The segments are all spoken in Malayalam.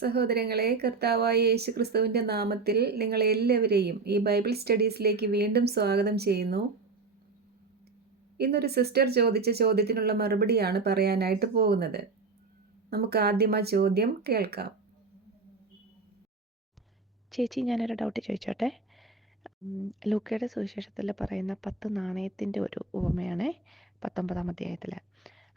സഹോദരങ്ങളെ കർത്താവായ യേശു ക്രിസ്തുവിന്റെ നാമത്തിൽ നിങ്ങളെല്ലാവരെയും ഈ ബൈബിൾ സ്റ്റഡീസിലേക്ക് വീണ്ടും സ്വാഗതം ചെയ്യുന്നു. ഇന്നൊരു സിസ്റ്റർ ചോദിച്ച ചോദ്യത്തിനുള്ള മറുപടിയാണ് പറയാനായിട്ട് പോകുന്നത്. നമുക്ക് ആദ്യം ആ ചോദ്യം കേൾക്കാം. ചേച്ചി ഞാനൊരു ഡൗട്ട് ചോദിച്ചോട്ടെ? ലൂക്കയുടെ സുവിശേഷത്തിൽ പറയുന്ന പത്ത് നാണയത്തിന്റെ ഒരു ഉപമയാണേ പത്തൊമ്പതാം അധ്യായത്തിൽ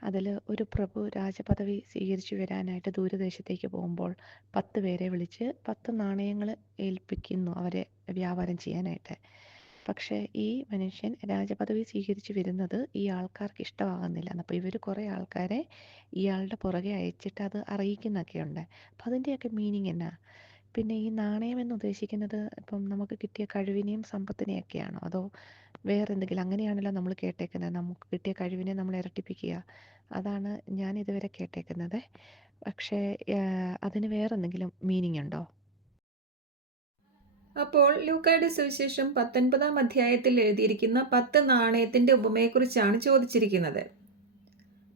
അതിൽ ഒരു പ്രഭു രാജപദവി സ്വീകരിച്ചു വരാനായിട്ട് ദൂരദേശത്തേക്ക് പോകുമ്പോൾ പത്ത് പേരെ വിളിച്ച് പത്ത് നാണയങ്ങൾ ഏൽപ്പിക്കുന്നു അവരെ വ്യാപാരം ചെയ്യാനായിട്ട്. പക്ഷേ ഈ മനുഷ്യൻ രാജപദവി സ്വീകരിച്ചു വരുന്നത് ഈ ആൾക്കാർക്ക് ഇഷ്ടമാകുന്നില്ല. അപ്പോൾ ഇവർ കുറേ ആൾക്കാരെ ഇയാളുടെ പുറകെ അയച്ചിട്ട് അത് അറിയിക്കുന്നൊക്കെയുണ്ട്. അപ്പം അതിന്റെയൊക്കെ മീനിങ് എന്നാ? പിന്നെ ഈ നാണയം എന്ന് ഉദ്ദേശിക്കുന്നത് ഇപ്പം നമുക്ക് കിട്ടിയ കഴിവിനെയും സമ്പത്തിനെയൊക്കെയാണോ? അതോ വേറെ എന്തെങ്കിലും അങ്ങനെയാണല്ലോ നമ്മൾ കേട്ടേക്കുന്നത് നമുക്ക് കിട്ടിയ കഴിവിനെ നമ്മൾ ഇരട്ടിപ്പിക്കുക. അതാണ് ഞാൻ ഇതുവരെ കേട്ടേക്കുന്നത്. പക്ഷേ അതിന് വേറെ എന്തെങ്കിലും മീനിങ് ഉണ്ടോ? അപ്പോൾ ലൂക്കായുടെ സുവിശേഷം പത്തൊൻപതാം അധ്യായത്തിൽ എഴുതിയിരിക്കുന്ന പത്ത് നാണയത്തിന്റെ ഉപമയെക്കുറിച്ചാണ് ചോദിച്ചിരിക്കുന്നത്.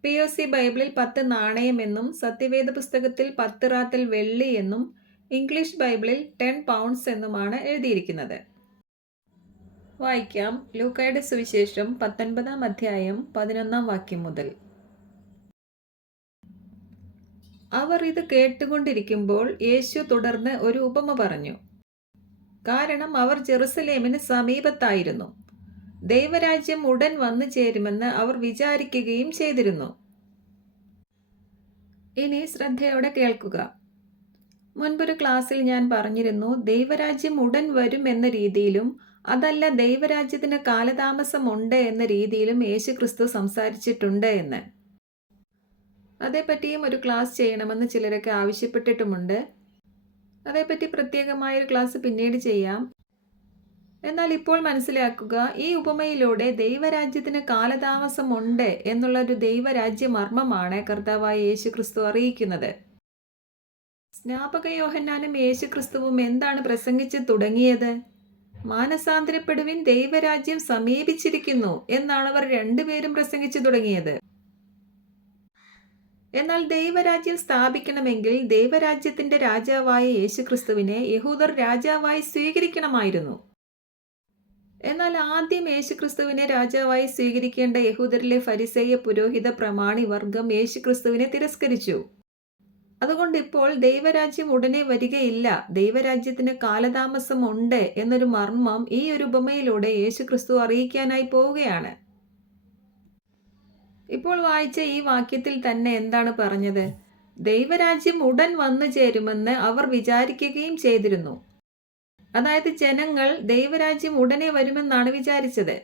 പി ഒ സി ബൈബിളിൽ പത്ത് നാണയമെന്നും സത്യവേദ പുസ്തകത്തിൽ പത്ത് റാത്തൽ വെള്ളി എന്നും ഇംഗ്ലീഷ് ബൈബിളിൽ ടെൻ പൗണ്ട്സ് എന്നുമാണ് എഴുതിയിരിക്കുന്നത്. വായിക്കാം. ലൂക്കയുടെ സുവിശേഷം പത്തൊൻപതാം അധ്യായം പതിനൊന്നാം വാക്യം മുതൽ. അവർ ഇത് കേട്ടുകൊണ്ടിരിക്കുമ്പോൾ യേശു തുടർന്ന് ഒരു ഉപമ പറഞ്ഞു. കാരണം അവർ ജെറുസലേമിന് സമീപത്തായിരുന്നു. ദൈവരാജ്യം ഉടൻ വന്നു ചേരുമെന്ന് അവർ വിചാരിക്കുകയും ചെയ്തിരുന്നു. ഇനി ശ്രദ്ധയോടെ കേൾക്കുക. മുൻപൊരു ക്ലാസ്സിൽ ഞാൻ പറഞ്ഞിരുന്നു ദൈവരാജ്യം ഉടൻ വരും എന്ന രീതിയിലും അതല്ല ദൈവരാജ്യത്തിന് കാലതാമസമുണ്ട് എന്ന രീതിയിലും യേശു ക്രിസ്തു സംസാരിച്ചിട്ടുണ്ട് എന്ന്. അതേപ്പറ്റിയും ഒരു ക്ലാസ് ചെയ്യണമെന്ന് ചിലരൊക്കെ ആവശ്യപ്പെട്ടിട്ടുമുണ്ട്. അതേപ്പറ്റി പ്രത്യേകമായൊരു ക്ലാസ് പിന്നീട് ചെയ്യാം. എന്നാൽ ഇപ്പോൾ മനസ്സിലാക്കുക ഈ ഉപമയിലൂടെ ദൈവരാജ്യത്തിന് കാലതാമസമുണ്ട് എന്നുള്ളൊരു ദൈവരാജ്യ മർമ്മമാണ് കർത്താവായ യേശു ക്രിസ്തു അറിയിക്കുന്നത്. സ്നാപക യോഹന്നാനും യേശു ക്രിസ്തുവും എന്താണ് പ്രസംഗിച്ച് തുടങ്ങിയത്? മാനസാന്തരപ്പെടുവിൻ ദൈവരാജ്യം സമീപിച്ചിരിക്കുന്നു എന്നാണ് അവർ രണ്ടുപേരും പ്രസംഗിച്ചു തുടങ്ങിയത്. എന്നാൽ ദൈവരാജ്യം സ്ഥാപിക്കണമെങ്കിൽ ദൈവരാജ്യത്തിന്റെ രാജാവായ യേശുക്രിസ്തുവിനെ യഹൂദർ രാജാവായി സ്വീകരിക്കണമായിരുന്നു. എന്നാൽ ആദ്യം യേശുക്രിസ്തുവിനെ രാജാവായി സ്വീകരിക്കേണ്ട യഹൂദരിലെ ഫരിസേയ പുരോഹിത പ്രമാണി വർഗം യേശുക്രിസ്തുവിനെ തിരസ്കരിച്ചു. അതുകൊണ്ട് ഇപ്പോൾ ദൈവരാജ്യം ഉടനെ വരികയില്ല. ദൈവരാജ്യത്തിന് കാലതാമസം ഉണ്ട് എന്നൊരു മർമ്മം ഈ ഒരു ഉപമയിലൂടെ യേശുക്രിസ്തു അറിയിക്കാനായി പോവുകയാണ്. ഇപ്പോൾ വായിച്ച ഈ വാക്യത്തിൽ തന്നെ എന്താണ് പറഞ്ഞത്? ദൈവരാജ്യം ഉടൻ വന്നു ചേരുമെന്ന് അവർ വിചാരിക്കുകയും ചെയ്തിരുന്നു. അതായത് ജനങ്ങൾ ദൈവരാജ്യം ഉടനെ വരുമെന്നാണ് വിചാരിച്ചത്.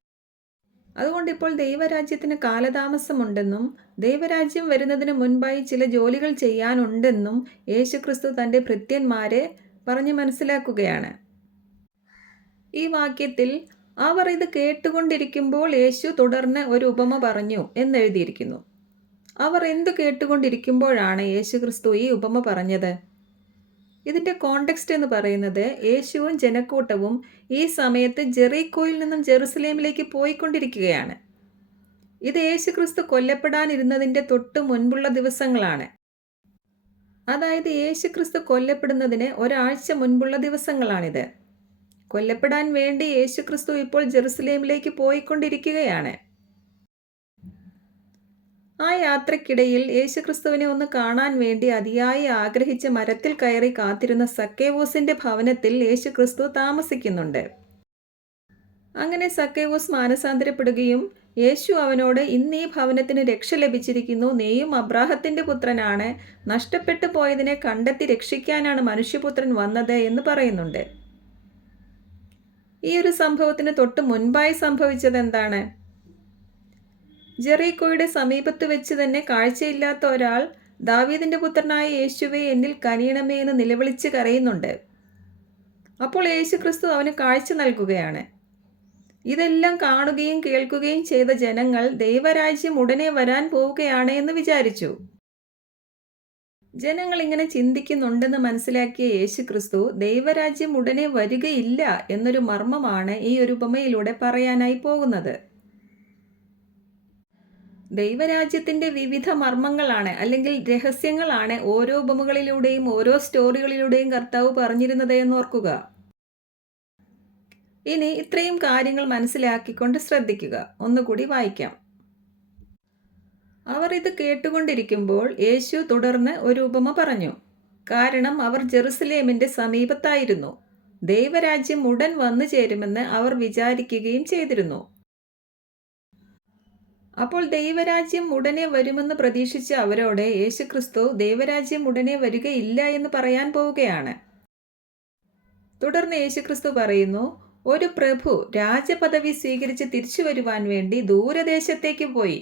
അതുകൊണ്ട് ഇപ്പോൾ ദൈവരാജ്യത്തിന് കാലതാമസമുണ്ടെന്നും ദൈവരാജ്യം വരുന്നതിന് മുൻപായി ചില ജോലികൾ ചെയ്യാനുണ്ടെന്നും യേശുക്രിസ്തു തന്റെ ഭൃത്യന്മാരെ പറഞ്ഞു മനസ്സിലാക്കുകയാണ്. ഈ വാക്യത്തിൽ അവർ ഇത് കേട്ടുകൊണ്ടിരിക്കുമ്പോൾ യേശു തുടർന്ന് ഒരു ഉപമ പറഞ്ഞു എന്നെഴുതിയിരിക്കുന്നു. അവർ എന്തു കേട്ടുകൊണ്ടിരിക്കുമ്പോഴാണ് യേശു ക്രിസ്തു ഈ ഉപമ പറഞ്ഞത്? ഇതിന്റെ കോണ്ടെക്സ്റ്റ് എന്ന് പറയുന്നത് യേശുവും ജനക്കൂട്ടവും ഈ സമയത്ത് ജെറീക്കോയിൽ നിന്നും ജെറുസലേമിലേക്ക് പോയിക്കൊണ്ടിരിക്കുകയാണ്. ഇത് യേശു ക്രിസ്തു കൊല്ലപ്പെടാനിരുന്നതിന്റെ തൊട്ട് മുൻപുള്ള ദിവസങ്ങളാണ്. അതായത് യേശു ക്രിസ്തു കൊല്ലപ്പെടുന്നതിന് ഒരാഴ്ച മുൻപുള്ള ദിവസങ്ങളാണിത്. കൊല്ലപ്പെടാൻ വേണ്ടി യേശുക്രിസ്തു ഇപ്പോൾ ജെറുസലേമിലേക്ക് പോയിക്കൊണ്ടിരിക്കുകയാണ്. ആ യാത്രക്കിടയിൽ യേശുക്രിസ്തുവിനെ ഒന്ന് കാണാൻ വേണ്ടി അതിയായി ആഗ്രഹിച്ച് മരത്തിൽ കയറി കാത്തിരുന്ന സക്കേവോസിന്റെ ഭവനത്തിൽ യേശുക്രിസ്തു താമസിക്കുന്നുണ്ട്. അങ്ങനെ സക്കേവോസ് മാനസാന്തരപ്പെടുകയും യേശു അവനോട് ഇന്ന് ഈ ഭവനത്തിന് രക്ഷ ലഭിച്ചിരിക്കുന്നു. നീയും അബ്രാഹത്തിന്റെ പുത്രനാണ്. നഷ്ടപ്പെട്ടു പോയതിനെ കണ്ടെത്തി രക്ഷിക്കാനാണ് മനുഷ്യപുത്രൻ വന്നത് എന്ന് പറയുന്നുണ്ട്. ഈ ഒരു സംഭവത്തിന് തൊട്ട് മുൻപായി സംഭവിച്ചത് എന്താണ് ജെറീക്കോയുടെ സമീപത്ത് വെച്ച് തന്നെ കാഴ്ചയില്ലാത്ത ഒരാൾ ദാവീദിന്റെ പുത്രനായ യേശുവെ എന്നിൽ കനിയണമേ എന്ന് നിലവിളിച്ച് കരയുന്നുണ്ട്. അപ്പോൾ യേശു ക്രിസ്തു അവന് കാഴ്ച നൽകുകയാണ്. ഇതെല്ലാം കാണുകയും കേൾക്കുകയും ചെയ്ത ജനങ്ങൾ ദൈവരാജ്യം ഉടനെ വരാൻ പോവുകയാണ് എന്ന് വിചാരിച്ചു. ജനങ്ങൾ ഇങ്ങനെ ചിന്തിക്കുന്നുണ്ടെന്ന് മനസ്സിലാക്കിയ യേശു ക്രിസ്തു ദൈവരാജ്യം ഉടനെ വരികയില്ല എന്നൊരു മർമ്മമാണ് ഈ ഒരു ഉപമയിലൂടെ പറയാനായി പോകുന്നത്. ദൈവരാജ്യത്തിന്റെ വിവിധ മർമ്മങ്ങളാണ് അല്ലെങ്കിൽ രഹസ്യങ്ങളാണ് ഓരോ ഉപമകളിലൂടെയും ഓരോ സ്റ്റോറികളിലൂടെയും കർത്താവ് പറഞ്ഞിരുന്നത് എന്ന് ഓർക്കുക. ഇനി ഇത്രയും കാര്യങ്ങൾ മനസ്സിലാക്കിക്കൊണ്ട് ശ്രദ്ധിക്കുക. ഒന്നുകൂടി വായിക്കാം. അവർ ഇത് കേട്ടുകൊണ്ടിരിക്കുമ്പോൾ യേശു തുടർന്ന് ഒരു ഉപമ പറഞ്ഞു. കാരണം അവർ ജെറുസലേമിന്റെ സമീപത്തായിരുന്നു. ദൈവരാജ്യം ഉടൻ വന്നു ചേരുമെന്ന് അവർ വിചാരിക്കുകയും ചെയ്തിരുന്നു. അപ്പോൾ ദൈവരാജ്യം ഉടനെ വരുമെന്ന് പ്രതീക്ഷിച്ച അവരോട് യേശുക്രിസ്തു ദൈവരാജ്യം ഉടനെ വരികയില്ല എന്ന് പറയാൻ പോവുകയാണ്. തുടർന്ന് യേശുക്രിസ്തു പറയുന്നു ഒരു പ്രഭു രാജപദവി സ്വീകരിച്ച് തിരിച്ചു വരുവാൻ വേണ്ടി ദൂരദേശത്തേക്ക് പോയി.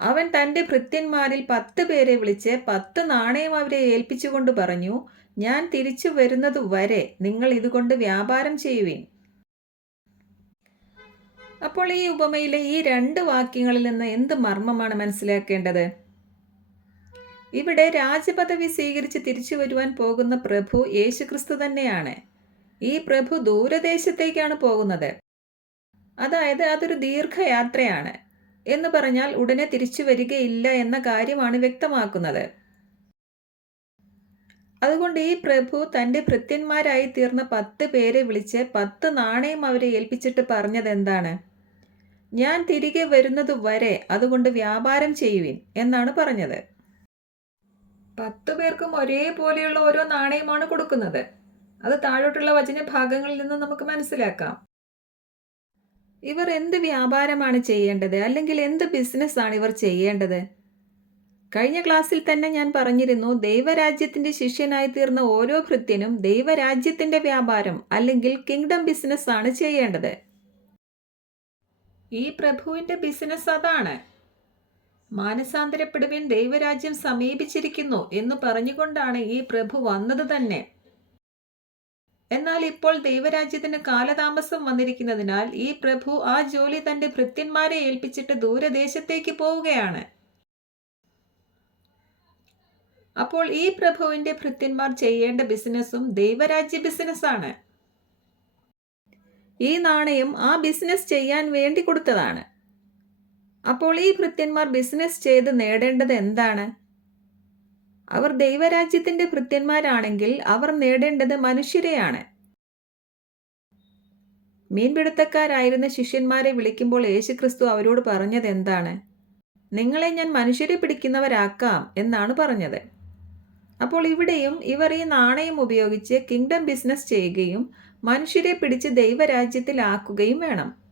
അവൻ തന്റെ ഭൃത്യന്മാരിൽ പത്ത് പേരെ വിളിച്ച് പത്ത് നാണയം അവരെ ഏൽപ്പിച്ചുകൊണ്ട് പറഞ്ഞു ഞാൻ തിരിച്ചു വരുന്നത് വരെ നിങ്ങൾ ഇതുകൊണ്ട് വ്യാപാരം ചെയ്യുവിൻ. അപ്പോൾ ഈ ഉപമയിലെ ഈ രണ്ട് വാക്യങ്ങളിൽ നിന്ന് എന്ത് മർമ്മമാണ് മനസ്സിലാക്കേണ്ടത്? ഇവിടെ രാജപദവി സ്വീകരിച്ച് തിരിച്ചു വരുവാൻ പോകുന്ന പ്രഭു യേശുക്രിസ്തു തന്നെയാണ്. ഈ പ്രഭു ദൂരദേശത്തേക്കാണ് പോകുന്നത്. അതായത് അതൊരു ദീർഘയാത്രയാണ്. എന്ന് പറഞ്ഞാൽ ഉടനെ തിരിച്ചു വരികയില്ല എന്ന കാര്യമാണ് വ്യക്തമാക്കുന്നത്. അതുകൊണ്ട് ഈ പ്രഭു തന്റെ ഭൃത്യന്മാരായി തീർന്ന പത്ത് പേരെ വിളിച്ച് പത്ത് നാണയം അവരെ ഏൽപ്പിച്ചിട്ട് പറഞ്ഞത് എന്താണ് ഞാൻ തിരികെ വരുന്നത് വരെ അതുകൊണ്ട് വ്യാപാരം ചെയ്യുവിൻ എന്നാണ് പറഞ്ഞത്. പത്തു പേർക്കും ഒരേപോലെയുള്ള ഓരോ നാണയമാണ് കൊടുക്കുന്നത്. അത് താഴോട്ടുള്ള വചന ഭാഗങ്ങളിൽ നിന്ന് നമുക്ക് മനസ്സിലാക്കാം. ഇവർ എന്ത് വ്യാപാരമാണ് ചെയ്യേണ്ടത്? അല്ലെങ്കിൽ എന്ത് ബിസിനസ്സാണ് ഇവർ ചെയ്യേണ്ടത്? കഴിഞ്ഞ ക്ലാസ്സിൽ തന്നെ ഞാൻ പറഞ്ഞിരുന്നു ദൈവരാജ്യത്തിന്റെ ശിഷ്യനായി തീർന്ന ഓരോ ഭൃത്യനും ദൈവരാജ്യത്തിന്റെ വ്യാപാരം അല്ലെങ്കിൽ കിങ്ഡം ബിസിനസ് ആണ് ചെയ്യേണ്ടത്. ഈ പ്രഭുവിന്റെ ബിസിനസ് അതാണ്. മാനസാന്തരപ്പെടുവിൻ ദൈവരാജ്യം സമീപിച്ചിരിക്കുന്നു എന്ന് പറഞ്ഞുകൊണ്ടാണ് ഈ പ്രഭു വന്നത് തന്നെ. എന്നാൽ ഇപ്പോൾ ദൈവരാജ്യത്തിന് കാലതാമസം വന്നിരിക്കുന്നതിനാൽ ഈ പ്രഭു ആ ജോലി തന്റെ ഭൃത്യന്മാരെ ഏൽപ്പിച്ചിട്ട് ദൂരദേശത്തേക്ക് പോവുകയാണ്. അപ്പോൾ ഈ പ്രഭുവിന്റെ ഭൃത്യന്മാർ ചെയ്യേണ്ട ബിസിനസ്സും ദൈവരാജ്യ ബിസിനസ്സാണ് ഈ നാണയം ആ ബിസിനസ് ചെയ്യാൻ വേണ്ടി കൊടുത്തതാണ്. അപ്പോൾ ഈ ഭൃത്യന്മാർ ബിസിനസ് ചെയ്ത് നേടേണ്ടത് എന്താണ്? അവർ ദൈവരാജ്യത്തിന്റെ ഭൃത്യന്മാരാണെങ്കിൽ അവർ നേടേണ്ടത് മനുഷ്യരെയാണ്. മീൻപിടുത്തക്കാരായിരുന്ന ശിഷ്യന്മാരെ വിളിക്കുമ്പോൾ യേശുക്രിസ്തു അവരോട് പറഞ്ഞത് എന്താണ്? നിങ്ങളെ ഞാൻ മനുഷ്യരെ പിടിക്കുന്നവരാക്കാം എന്നാണ് പറഞ്ഞത്. അപ്പോൾ ഇവിടെയും ഇവർ ഈ നാണയം ഉപയോഗിച്ച് കിങ്ഡം ബിസിനസ് ചെയ്യുകയും മനുഷ്യരെ പിടിച്ച് ദൈവരാജ്യത്തിലാക്കുകയും വേണം.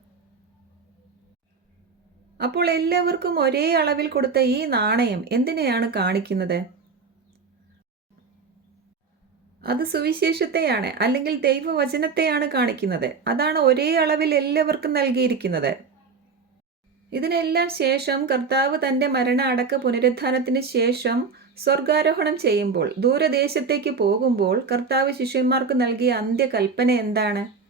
അപ്പോൾ എല്ലാവർക്കും ഒരേ അളവിൽ കൊടുത്ത ഈ നാണയം എന്തിനെയാണ് കാണിക്കുന്നത്? അത് സുവിശേഷത്തെയാണ് അല്ലെങ്കിൽ ദൈവവചനത്തെയാണ് കാണിക്കുന്നത്. അതാണ് ഒരേ അളവിൽ എല്ലാവർക്കും നൽകിയിരിക്കുന്നത്. ഇതിനെല്ലാം ശേഷം കർത്താവ് തന്റെ മരണ അടക്ക പുനരുത്ഥാനത്തിന് ശേഷം സ്വർഗാരോഹണം ചെയ്യുമ്പോൾ ദൂരദേശത്തേക്ക് പോകുമ്പോൾ കർത്താവ് ശിഷ്യന്മാർക്ക് നൽകിയ അന്ത്യകൽപ്പന എന്താണ്?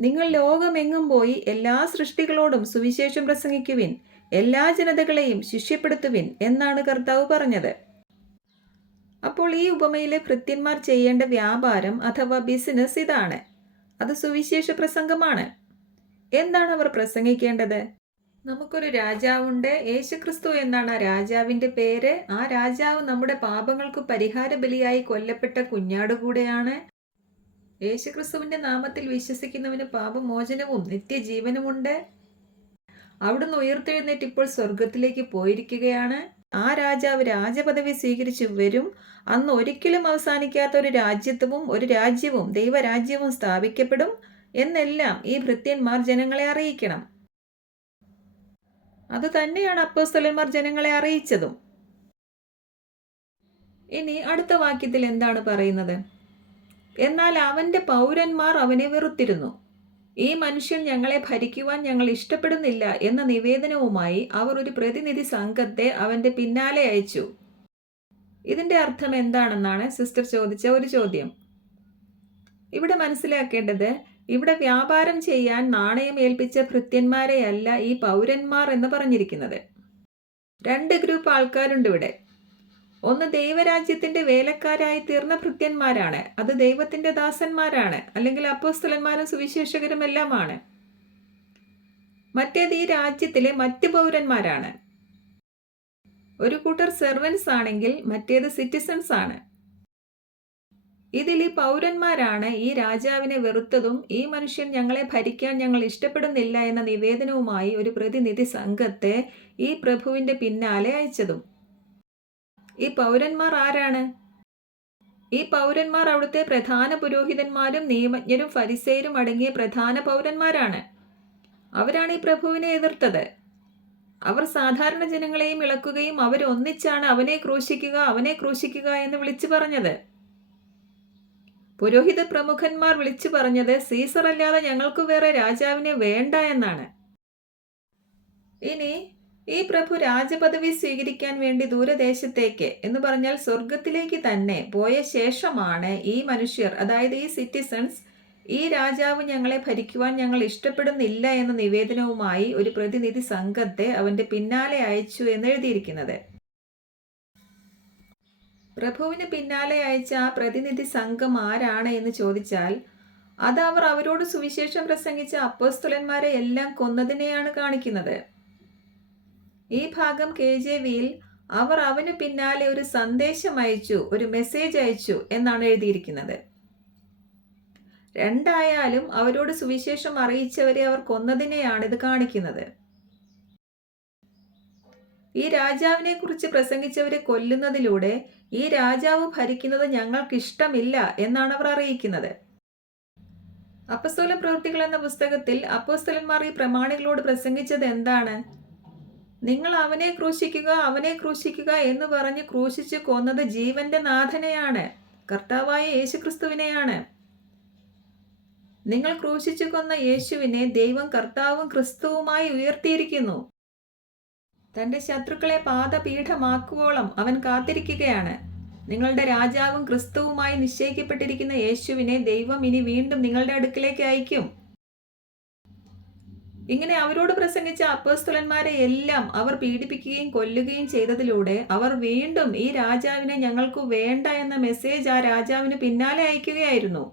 നിങ്ങൾ ലോകമെങ്ങും പോയി എല്ലാ സൃഷ്ടികളോടും സുവിശേഷം പ്രസംഗിക്കുവിൻ എല്ലാ ജനതകളെയും ശിഷ്യപ്പെടുത്തുവിൻ എന്നാണ് കർത്താവ് പറഞ്ഞത്. അപ്പോൾ ഈ ഉപമയിലെ ഭൃത്യന്മാർ ചെയ്യേണ്ട വ്യാപാരം അഥവാ ബിസിനസ് ഇതാണ്. അത് സുവിശേഷ പ്രസംഗമാണ്. എന്താണ് അവർ പ്രസംഗിക്കേണ്ടത്? നമുക്കൊരു രാജാവുണ്ട്. യേശുക്രിസ്തു എന്നാണ് ആ രാജാവിന്റെ പേര്. ആ രാജാവ് നമ്മുടെ പാപങ്ങൾക്ക് പരിഹാര ബലിയായി കൊല്ലപ്പെട്ട കുഞ്ഞാട് കൂടെയാണ്. യേശുക്രിസ്തുവിന്റെ നാമത്തിൽ വിശ്വസിക്കുന്നവന് പാപമോചനവും നിത്യജീവനുമുണ്ട്. അവിടുന്ന് ഉയർത്തെഴുന്നേറ്റ് ഇപ്പോൾ സ്വർഗത്തിലേക്ക് പോയിരിക്കുകയാണ്. ആ രാജാവ് രാജപദവി സ്വീകരിച്ചു വരും. അന്ന് ഒരിക്കലും അവസാനിക്കാത്ത ഒരു രാജ്യത്വവും ഒരു രാജ്യവും ദൈവരാജ്യവും സ്ഥാപിക്കപ്പെടും എന്നെല്ലാം ഈ ഭൃത്യന്മാർ ജനങ്ങളെ അറിയിക്കണം. അത് തന്നെയാണ് അപ്പോസ്തലന്മാർ ജനങ്ങളെ അറിയിച്ചതും. ഇനി അടുത്ത വാക്യത്തിൽ എന്താണ് പറയുന്നത്? എന്നാൽ അവന്റെ പൗരന്മാർ അവനെ വെറുത്തിരുന്നു. ഈ മനുഷ്യൻ ഞങ്ങളെ ഭരിക്കുവാൻ ഞങ്ങൾ ഇഷ്ടപ്പെടുന്നില്ല എന്ന നിവേദനവുമായി അവർ ഒരു പ്രതിനിധി സംഘത്തെ അവന്റെ പിന്നാലെ അയച്ചു. ഇതിന്റെ അർത്ഥം എന്താണെന്നാണ് സിസ്റ്റർ ചോദിച്ച ഒരു ചോദ്യം. ഇവിടെ മനസ്സിലാക്കേണ്ടത് ഇവിടെ വ്യാപാരം ചെയ്യാൻ നാണയം ഏൽപ്പിച്ച ഭൃത്യന്മാരെയല്ല ഈ പൗരന്മാർ എന്ന് പറഞ്ഞിരിക്കുന്നത്. രണ്ട് ഗ്രൂപ്പ് ആൾക്കാരുണ്ട് ഇവിടെ. ഒന്ന് ദൈവരാജ്യത്തിന്റെ വേലക്കാരായി തീർന്ന ഭൃത്യന്മാരാണ്. അത് ദൈവത്തിന്റെ ദാസന്മാരാണ്. അല്ലെങ്കിൽ അപ്പോസ്തലന്മാരും സുവിശേഷകരും എല്ലാമാണ് മറ്റേത് ഈ രാജ്യത്തിലെ മറ്റ് പൗരന്മാരാണ്. ഒരു കൂട്ടർ സെർവൻസ് ആണെങ്കിൽ മറ്റേത് സിറ്റിസൺസ് ആണ് ഇതിൽ ഈ പൗരന്മാരാണ് ഈ രാജാവിനെ വെറുത്തതും ഈ മനുഷ്യൻ ഞങ്ങളെ ഭരിക്കാൻ ഞങ്ങൾ ഇഷ്ടപ്പെടുന്നില്ല എന്ന നിവേദനവുമായി ഒരു പ്രതിനിധി സംഘത്തെ ഈ പ്രഭുവിന്റെ പിന്നാലെ അയച്ചതും. ഈ പൗരന്മാർ ആരാണ്? ഈ പൗരന്മാർ അവിടുത്തെ പ്രധാന പുരോഹിതന്മാരും നിയമജ്ഞരും ഫരിസേരും അടങ്ങിയ പ്രധാന പൗരന്മാരാണ്. അവരാണ് ഈ പ്രഭുവിനെ എതിർത്തത്. അവർ സാധാരണ ജനങ്ങളെയും ഇളക്കുകയും അവരൊന്നിച്ചാണ് അവനെ ക്രൂശിക്കുക അവനെ ക്രൂശിക്കുക എന്ന് വിളിച്ചു പറഞ്ഞത്. പുരോഹിത പ്രമുഖന്മാർ വിളിച്ചു പറഞ്ഞത് സീസർ അല്ലാതെ ഞങ്ങൾക്ക് വേറെ രാജാവിനെ വേണ്ട എന്നാണ്. ഇനി ഈ പ്രഭു രാജപദവി സ്വീകരിക്കാൻ വേണ്ടി ദൂരദേശത്തേക്ക് എന്ന് പറഞ്ഞാൽ സ്വർഗത്തിലേക്ക് തന്നെ പോയ ശേഷമാണ് ഈ മനുഷ്യർ അതായത് ഈ സിറ്റിസൺസ് ഈ രാജാവ് ഞങ്ങളെ ഭരിക്കുവാൻ ഞങ്ങൾ ഇഷ്ടപ്പെടുന്നില്ല എന്ന നിവേദനവുമായി ഒരു പ്രതിനിധി സംഘത്തെ അവന്റെ പിന്നാലെ അയച്ചു എന്ന് എഴുതിയിരിക്കുന്നത്. പ്രഭുവിന് പിന്നാലെ അയച്ച ആ പ്രതിനിധി സംഘം ആരാണ് എന്ന് ചോദിച്ചാൽ അത് അവർ അവരോട് സുവിശേഷം പ്രസംഗിച്ച അപ്പോസ്തുലന്മാരെ എല്ലാം കൊന്നതിനെയാണ് കാണിക്കുന്നത്. ഈ ഭാഗം കെ ജെ വിയിൽ അവർ അവന് പിന്നാലെ ഒരു സന്ദേശം അയച്ചു ഒരു മെസ്സേജ് അയച്ചു എന്നാണ് എഴുതിയിരിക്കുന്നത്. രണ്ടായാലും അവരോട് സുവിശേഷം അറിയിച്ചവരെ അവർ കൊന്നതിനെയാണ് ഇത് കാണിക്കുന്നത്. ഈ രാജാവിനെ കുറിച്ച് പ്രസംഗിച്ചവരെ കൊല്ലുന്നതിലൂടെ ഈ രാജാവ് ഭരിക്കുന്നത് ഞങ്ങൾക്കിഷ്ടമില്ല എന്നാണ് അവർ അറിയിക്കുന്നത്. അപ്പസ്തോല പ്രവൃത്തികൾ എന്ന പുസ്തകത്തിൽ അപ്പോസ്തലന്മാർ ഈ പ്രമാണികളോട് പ്രസംഗിച്ചത് എന്താണ്? നിങ്ങൾ അവനെ ക്രൂശിക്കുക അവനെ ക്രൂശിക്കുക എന്ന് പറഞ്ഞ് ക്രൂശിച്ച് കൊന്നത് ജീവന്റെ നാഥനെയാണ് കർത്താവായ യേശുക്രിസ്തുവിനെയാണ്. നിങ്ങൾ ക്രൂശിച്ചു കൊന്ന യേശുവിനെ ദൈവം കർത്താവും ക്രിസ്തുവുമായി ഉയർത്തിയിരിക്കുന്നു. തന്റെ ശത്രുക്കളെ പാദപീഠമാക്കുവോളം അവൻ കാത്തിരിക്കുകയാണ്. നിങ്ങളുടെ രാജാവും ക്രിസ്തുവുമായി നിശ്ചയിക്കപ്പെട്ടിരിക്കുന്ന യേശുവിനെ ദൈവം ഇനി വീണ്ടും നിങ്ങളുടെ അടുക്കിലേക്ക് അയക്കും ഇങ്ങനെ അവരോട് പ്രസംഗിച്ച അപ്പസ്തുലന്മാരെ എല്ലാം അവർ പീഡിപ്പിക്കുകയും കൊല്ലുകയും ചെയ്തതിലൂടെ അവർ വീണ്ടും ഈ രാജാവിനെ ഞങ്ങൾക്ക് വേണ്ട എന്ന മെസ്സേജ് ആ രാജാവിന് പിന്നാലെ അയക്കുകയായിരുന്നു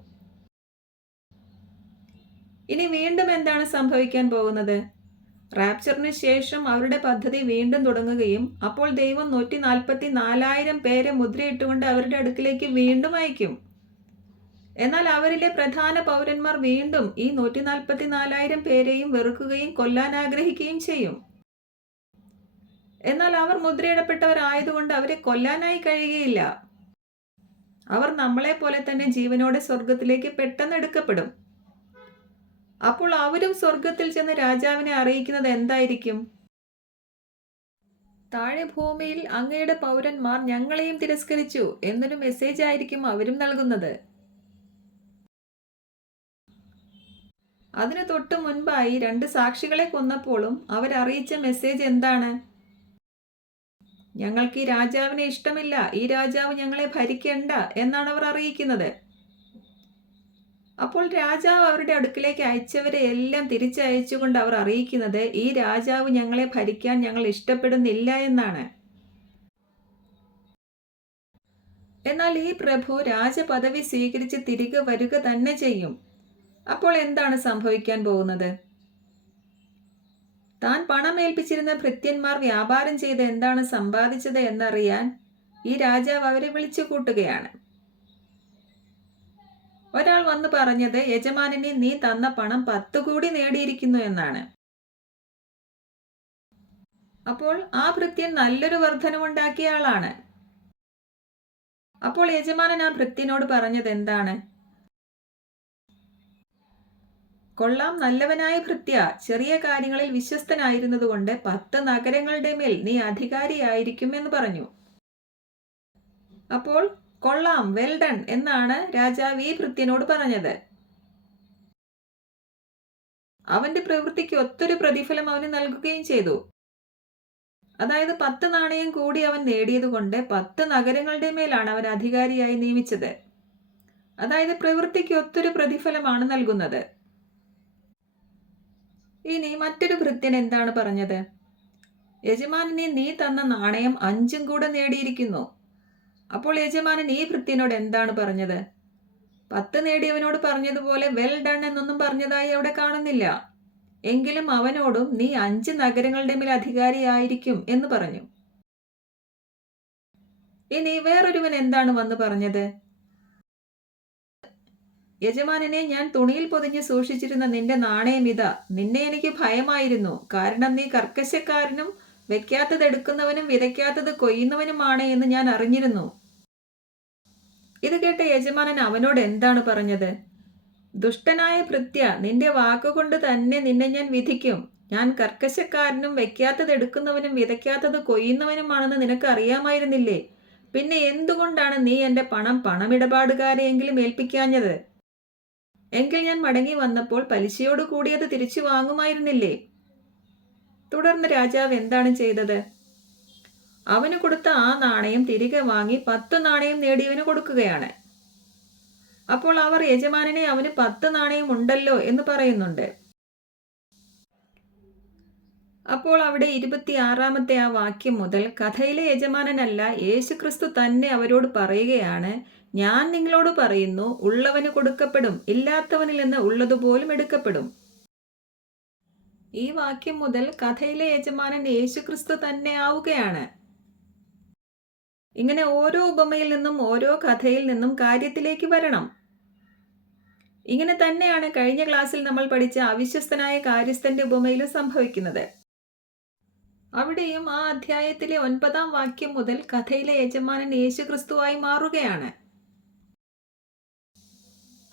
ഇനി വീണ്ടും എന്താണ് സംഭവിക്കാൻ പോകുന്നത്? റാപ്ചറിന് ശേഷം അവരുടെ പദ്ധതി വീണ്ടും തുടങ്ങുകയും അപ്പോൾ ദൈവം നൂറ്റി നാൽപ്പത്തി നാലായിരം പേരെ മുദ്രയിട്ടുകൊണ്ട് അവരുടെ അടുക്കിലേക്ക് വീണ്ടും അയക്കും. എന്നാൽ അവരിലെ പ്രധാന പൗരന്മാർ വീണ്ടും ഈ നൂറ്റി നാൽപ്പത്തി നാലായിരം പേരെയും വെറുക്കുകയും കൊല്ലാൻ ആഗ്രഹിക്കുകയും ചെയ്യും. എന്നാൽ അവർ മുദ്രയിടപ്പെട്ടവരായതുകൊണ്ട് അവരെ കൊല്ലാനായി കഴിയുകയില്ല. അവർ നമ്മളെ പോലെ തന്നെ ജീവനോടെ സ്വർഗത്തിലേക്ക് പെട്ടെന്ന് എടുക്കപ്പെടും. അപ്പോൾ അവരും സ്വർഗത്തിൽ ചെന്ന് രാജാവിനെ അറിയിക്കുന്നത് എന്തായിരിക്കും? താഴെ ഭൂമിയിൽ അങ്ങയുടെ പൗരന്മാർ ഞങ്ങളെയും തിരസ്കരിച്ചു. എന്നൊരു മെസ്സേജ് ആയിരിക്കും അവരും നൽകുന്നത്. അതിനു തൊട്ടു മുൻപായി രണ്ട് സാക്ഷികളെ കൊന്നപ്പോഴും അവരറിയിച്ച മെസ്സേജ് എന്താണ്? ഞങ്ങൾക്ക് ഈ രാജാവിനെ ഇഷ്ടമില്ല. ഈ രാജാവ് ഞങ്ങളെ ഭരിക്കണ്ട എന്നാണ് അവർ അറിയിക്കുന്നത്. അപ്പോൾ രാജാവ് അവരുടെ അടുക്കിലേക്ക് അയച്ചവരെ എല്ലാം തിരിച്ചയച്ചുകൊണ്ട് അവർ അറിയിക്കുന്നത് ഈ രാജാവ് ഞങ്ങളെ ഭരിക്കാൻ ഞങ്ങൾ ഇഷ്ടപ്പെടുന്നില്ല എന്നാണ്. എന്നാൽ ഈ പ്രഭു രാജപദവി സ്വീകരിച്ച് തിരികെ വരിക തന്നെ ചെയ്യും. അപ്പോൾ എന്താണ് സംഭവിക്കാൻ പോകുന്നത്? താൻ പണമേൽപ്പിച്ചിരുന്ന ഭൃത്യന്മാർ വ്യാപാരം ചെയ്ത് എന്താണ് സമ്പാദിച്ചത് എന്നറിയാൻ ഈ രാജാവ് അവരെ വിളിച്ചു കൂട്ടുകയാണ് ഒരാൾ വന്ന് പറഞ്ഞത് യജമാനനെ നീ തന്ന പണം പത്ത് കൂടി നേടിയിരിക്കുന്നു എന്നാണ്. അപ്പോൾ ആ ഭൃത്യൻ നല്ലൊരു വർധനമുണ്ടാക്കിയ ആളാണ്. അപ്പോൾ യജമാനൻ ആ ഭൃത്യനോട് പറഞ്ഞത് എന്താണ്? കൊള്ളാം നല്ലവനായ ഭൃത്യ. ചെറിയ കാര്യങ്ങളിൽ വിശ്വസ്തനായിരുന്നതുകൊണ്ട് പത്ത് നഗരങ്ങളുടെ മേൽ നീ അധികാരിയായിരിക്കും എന്ന് പറഞ്ഞു. അപ്പോൾ കൊള്ളാം വെൽ ഡൺ എന്നാണ് രാജാവ് ഈ ഭൃത്യനോട് പറഞ്ഞത്. അവന്റെ പ്രവൃത്തിക്ക് ഒത്തൊരു പ്രതിഫലം അവന് നൽകുകയും ചെയ്തു. അതായത് പത്ത് നാണയം കൂടി അവൻ നേടിയതുകൊണ്ട് പത്ത് നഗരങ്ങളുടെ മേലാണ് അവൻ അധികാരിയായി നിയമിച്ചത്. അതായത് പ്രവൃത്തിക്ക് ഒത്തൊരു പ്രതിഫലമാണ് നൽകുന്നത്. ഇനി മറ്റൊരു ഭൃത്യൻ എന്താണ് പറഞ്ഞത്? യജമാനെ നീ തന്ന നാണയം അഞ്ചും കൂടെ നേടിയിരിക്കുന്നു. അപ്പോൾ യജമാനൻ ഈ ഭൃത്യനോട് എന്താണ് പറഞ്ഞത്? പത്ത് നേടിയവനോട് പറഞ്ഞതുപോലെ വെൽ ഡൺ എന്നൊന്നും പറഞ്ഞതായി അവിടെ കാണുന്നില്ല. എങ്കിലും അവനോടും നീ അഞ്ച് നഗരങ്ങളുടെ മേൽ അധികാരിയായിരിക്കും എന്ന് പറഞ്ഞു. ഇനി വേറൊരുവൻ എന്താണ് വന്ന് പറഞ്ഞത്? യജമാനനെ ഞാൻ തുണിയിൽ പൊതിഞ്ഞ് സൂക്ഷിച്ചിരുന്ന നിന്റെ നാണയം ഇതാ. നിന്നെ എനിക്ക് ഭയമായിരുന്നു. കാരണം നീ കർക്കശക്കാരനും വെക്കാത്തത് എടുക്കുന്നവനും വിതയ്ക്കാത്തത് കൊയ്യുന്നവനുമാണ് എന്ന് ഞാൻ അറിഞ്ഞിരുന്നു. ഇത് കേട്ട യജമാനൻ അവനോട് എന്താണ് പറഞ്ഞത്? ദുഷ്ടനായ ഭൃത്യ നിന്റെ വാക്കുകൊണ്ട് തന്നെ നിന്നെ ഞാൻ വിധിക്കും. ഞാൻ കർക്കശക്കാരനും വെക്കാത്തത് എടുക്കുന്നവനും വിതയ്ക്കാത്തത് കൊയ്യുന്നവനുമാണെന്ന് നിനക്ക് അറിയാമായിരുന്നില്ലേ? പിന്നെ എന്തുകൊണ്ടാണ് നീ എന്റെ പണം പണമിടപാടുകാരെയെങ്കിലും ഏൽപ്പിക്കാഞ്ഞത്? എങ്കിൽ ഞാൻ മടങ്ങി വന്നപ്പോൾ പലിശയോട് കൂടിയത് തിരിച്ചു വാങ്ങുമായിരുന്നില്ലേ? തുടർന്ന് രാജാവ് എന്താണ് ചെയ്തത്? അവന് കൊടുത്ത ആ നാണയം തിരികെ വാങ്ങി പത്ത് നാണയം നേടിയവന് കൊടുക്കുകയാണ്. അപ്പോൾ അവർ യജമാനനെ അവന് പത്ത് നാണയം ഉണ്ടല്ലോ എന്ന് പറയുന്നുണ്ട്. അപ്പോൾ അവിടെ ഇരുപത്തിയാറാമത്തെ ആ വാക്യം മുതൽ കഥയിലെ യജമാനനല്ല യേശുക്രിസ്തു തന്നെ അവരോട് പറയുകയാണ് ഞാൻ നിങ്ങളോട് പറയുന്നു ഉള്ളവന് കൊടുക്കപ്പെടും ഇല്ലാത്തവനിൽ നിന്ന് ഉള്ളതുപോലും എടുക്കപ്പെടും. ഈ വാക്യം മുതൽ കഥയിലെ യജമാനൻ യേശുക്രിസ്തു തന്നെ ആവുകയാണ്. ഇങ്ങനെ ഓരോ ഉപമയിൽ നിന്നും ഓരോ കഥയിൽ നിന്നും കാര്യത്തിലേക്ക് വരണം. ഇങ്ങനെ തന്നെയാണ് കഴിഞ്ഞ ക്ലാസ്സിൽ നമ്മൾ പഠിച്ച അവിശ്വസ്തനായ കാര്യസ്ഥന്റെ ഉപമയിലും സംഭവിക്കുന്നത്. അവിടെയും ആ അധ്യായത്തിലെ ഒൻപതാം വാക്യം മുതൽ കഥയിലെ യജമാനൻ യേശുക്രിസ്തുവായി മാറുകയാണ്.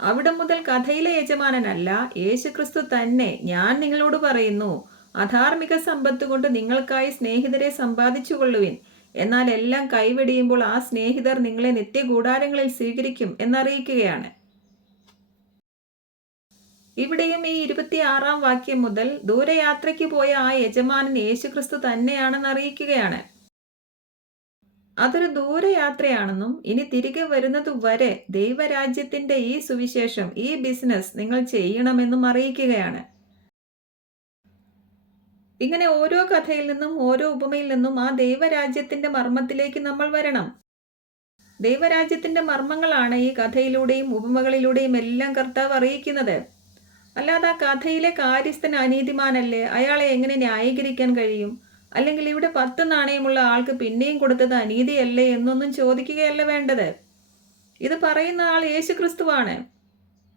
അവിടെ മുതൽ കഥയിലെ യജമാനനല്ല യേശുക്രിസ്തു തന്നെ ഞാൻ നിങ്ങളോട് പറയുന്നു അധാർമിക സമ്പത്ത് കൊണ്ട് നിങ്ങൾക്കായി സ്നേഹിതരെ സമ്പാദിച്ചുകൊള്ളുവിൻ. എന്നാൽ എല്ലാം കൈവെടിയുമ്പോൾ ആ സ്നേഹിതർ നിങ്ങളെ നിത്യകൂടാരങ്ങളിൽ സ്വീകരിക്കും എന്നറിയിക്കുകയാണ്. ഇവിടെയും ഈ ഇരുപത്തിയാറാം വാക്യം മുതൽ ദൂരയാത്രയ്ക്ക് പോയ ആ യജമാനൻ യേശുക്രിസ്തു തന്നെയാണെന്ന് അറിയിക്കുകയാണ്. അതൊരു ദൂരയാത്രയാണെന്നും ഇനി തിരികെ വരുന്നത് വരെ ദൈവരാജ്യത്തിന്റെ ഈ സുവിശേഷം ഈ ബിസിനസ് നിങ്ങൾ ചെയ്യണമെന്നും അറിയിക്കുകയാണ്. ഇങ്ങനെ ഓരോ കഥയിൽ നിന്നും ഓരോ ഉപമയിൽ നിന്നും ആ ദൈവരാജ്യത്തിന്റെ മർമ്മത്തിലേക്ക് നമ്മൾ വരണം. ദൈവരാജ്യത്തിന്റെ മർമ്മങ്ങളാണ് ഈ കഥയിലൂടെയും ഉപമകളിലൂടെയും എല്ലാം കർത്താവ് അറിയിക്കുന്നത്. അല്ലാതെ ആ കഥയിലെ കാര്യസ്ഥൻ അനീതിമാനല്ലേ? അയാളെ എങ്ങനെ ന്യായീകരിക്കാൻ കഴിയും? അല്ലെങ്കിൽ ഇവിടെ പത്ത് നാണയമുള്ള ആൾക്ക് പിന്നെയും കൊടുത്തത് അനീതിയല്ലേ എന്നൊന്നും ചോദിക്കുകയല്ല വേണ്ടത്. ഇത് പറയുന്ന ആൾ യേശുക്രിസ്തുവാണ്.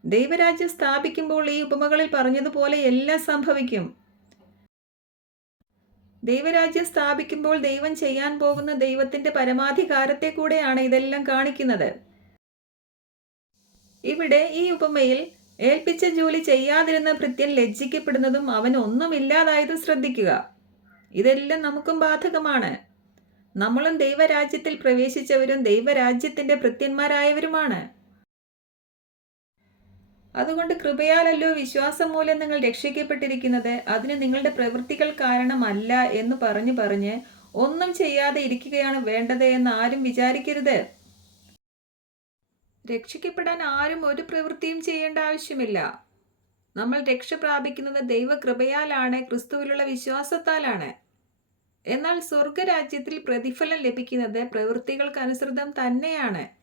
ദൈവരാജ്യം സ്ഥാപിക്കുമ്പോൾ ഈ ഉപമകളിൽ പറഞ്ഞതുപോലെ എല്ലാം സംഭവിക്കും. ദൈവരാജ്യം സ്ഥാപിക്കുമ്പോൾ ദൈവം ചെയ്യാൻ പോകുന്ന ദൈവത്തിന്റെ പരമാധികാരത്തെ കൂടെയാണ് ഇതെല്ലാം കാണിക്കുന്നത്. ഇവിടെ ഈ ഉപമയിൽ ഏൽപ്പിച്ച ജോലി ചെയ്യാതിരുന്ന ഭൃത്യൻ ലജ്ജിക്കപ്പെടുന്നതും അവൻ ഒന്നുമില്ലാതായതും ശ്രദ്ധിക്കുക. ഇതെല്ലാം നമുക്കും ബാധകമാണ്. നമ്മളും ദൈവരാജ്യത്തിൽ പ്രവേശിച്ചവരും ദൈവരാജ്യത്തിന്റെ ഭൃത്യന്മാരായവരുമാണ്. അതുകൊണ്ട് കൃപയാലല്ലോ വിശ്വാസം മൂലം നിങ്ങൾ രക്ഷിക്കപ്പെട്ടിരിക്കുന്നത്. അതിന് നിങ്ങളുടെ പ്രവൃത്തികൾ കാരണമല്ല എന്ന് പറഞ്ഞു പറഞ്ഞ് ഒന്നും ചെയ്യാതെ ഇരിക്കുകയാണ് വേണ്ടത് എന്ന് ആരും വിചാരിക്കരുത്. രക്ഷിക്കപ്പെടാൻ ആരും ഒരു പ്രവൃത്തിയും ചെയ്യേണ്ട ആവശ്യമില്ല. നമ്മൾ രക്ഷ പ്രാപിക്കുന്നത് ദൈവകൃപയാലാണ് ക്രിസ്തുവിലുള്ള വിശ്വാസത്താലാണ്. എന്നാൽ സ്വർഗരാജ്യത്തിൽ പ്രതിഫലം ലഭിക്കുന്നത് പ്രവൃത്തികൾക്കനുസൃതം തന്നെയാണ്.